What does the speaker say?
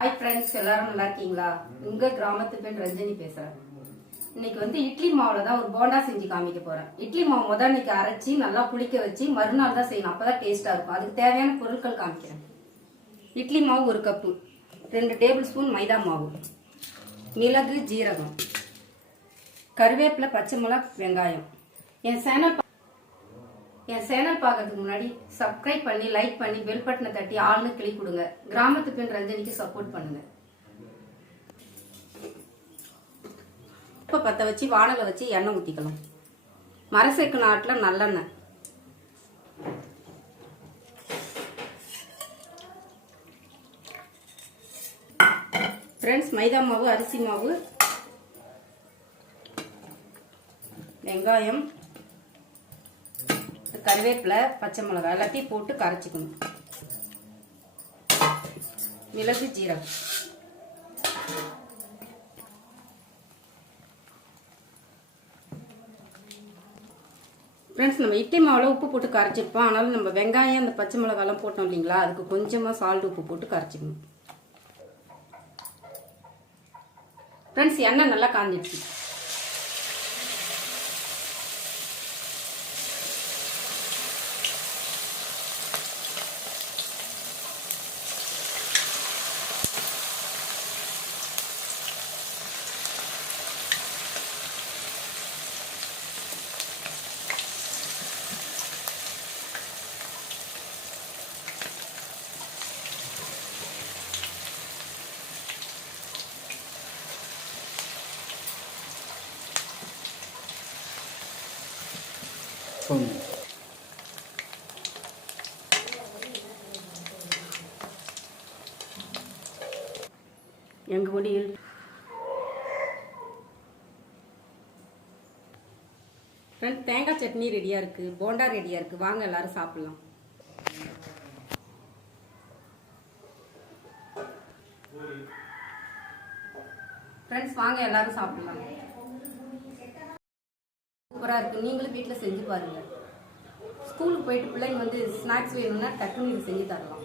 Hi friends எல்லாரும் நல்லா இருக்கீங்களா? உங்க கிராமத்து பெண் ரஞ்சனி பேசுறேன். இன்னைக்கு வந்து இட்லி மாவுல தான் ஒரு போண்டா செஞ்சு காமிக்க போறேன். இட்லி மாவு முதல் இன்னைக்கு அரைச்சி நல்லா புளிக்க வச்சு மறுநாள் தான் செய்யணும். அப்பதான் டேஸ்டா இருக்கும். அதுக்கு தேவையான பொருட்கள் காமிக்கிறேன். இட்லி மாவு ஒரு கப்பு ரெண்டு டேபிள் ஸ்பூன் மைதா மாவு மிளகு ஜீரகம் கருவேப்பிலை பச்சை மிளகா வெங்காயம். என் சேனல் என் சேனல் பார்க்கறதுக்கு முன்னாடி சப்ஸ்கிரைப் பண்ணி லைக் பண்ணி பெல் பட்டனை தட்டி ஆள்னு கிளிக் கொடுங்க. கிராமத்து பெண் ரஞ்சனிக்கு சப்போர்ட் பண்ணுங்க. இப்போ பற்ற வச்சு வானலை வச்சு எண்ணெய் ஊற்றிக்கலாம் மரசேக்கு நாட்டில் நல்லெண்ணெய். ஃப்ரெண்ட்ஸ் மைதா மாவு அரிசி மாவு வெங்காயம் கருவேப்பிலை பச்சை மிளகாய் எல்லாத்தையும் போட்டு கரைச்சிக்கணும். மிளகு ஜீரகம். ஃப்ரெண்ட்ஸ் நம்ம இட்லி மாவில் உப்பு போட்டு கரைச்சிருப்போம். ஆனாலும் நம்ம வெங்காயம் அந்த பச்சை மிளகாலாம் போட்டோம் இல்லைங்களா? அதுக்கு கொஞ்சமாக சால்ட் உப்பு போட்டு கரைச்சிக்கணும். ஃப்ரெண்ட்ஸ் எண்ணெய் நல்லா காஞ்சிடுச்சு. எங்கள் முடியில் ஃப்ரெண்ட் தேங்காய் சட்னி ரெடியாக இருக்குது போண்டா ரெடியாக இருக்குது வாங்க எல்லாரும் சாப்பிட்லாம். ஃப்ரெண்ட்ஸ் வாங்க எல்லாரும் சாப்பிட்லாம். சூப்பராக இருக்குது நீங்களும் வீட்டில் செஞ்சு பாருங்கள் ஸ்கூலுக்கு போயிட்டு பிள்ளைங்க வந்து ஸ்நாக்ஸ் வேணும்னா டக்குன்னு இது செஞ்சு தரலாம்.